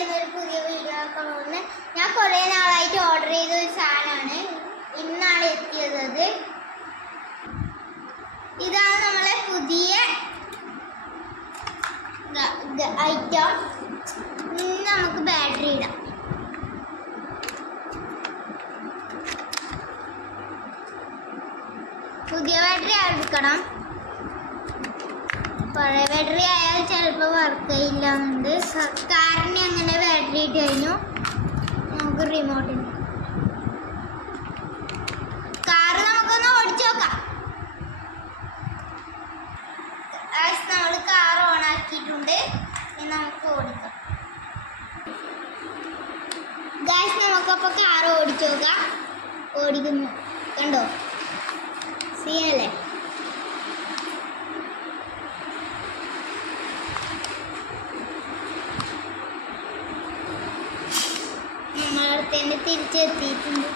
ഇന്നൊരു പുതിയ വീഡിയോ ആക്കാൻ പോകുന്നത്. ഞാൻ കുറേ നാളായിട്ട് ഓർഡർ ചെയ്ത ഒരു സാധനമാണ്, ഇന്നാണ് എത്തിയത്. ഇതാണ് നമ്മളെ പുതിയ ഐറ്റം. ഇന്ന് നമുക്ക് ബാറ്ററി ഇടാം. പുതിയ ബാറ്ററി എടുക്കണം. പഴയ ബാറ്ററി ആയാൽ ചിലപ്പോൾ വർക്ക് ചെയ്യില്ലാന്നുണ്ട്. കാറിന് അങ്ങനെ ബാറ്ററി ഇട്ട് കഴിഞ്ഞു. നമുക്ക് റിമോട്ടിന് കാറ് നമുക്കൊന്ന് ഓടിച്ചു നോക്കാം. നമ്മൾ കാർ ഓൺ ആക്കിയിട്ടുണ്ട്. ഇനി നമുക്ക് ഓടിക്കാം. ഗായ്സ് നമുക്കപ്പോൾ കാർ ഓടിച്ചു നോക്കാം. ഓടിക്കുന്നു, കണ്ടോ? സീനല്ലേ? നമ്മളടുത്ത് തന്നെ തിരിച്ചെത്തിയിട്ടുണ്ട്.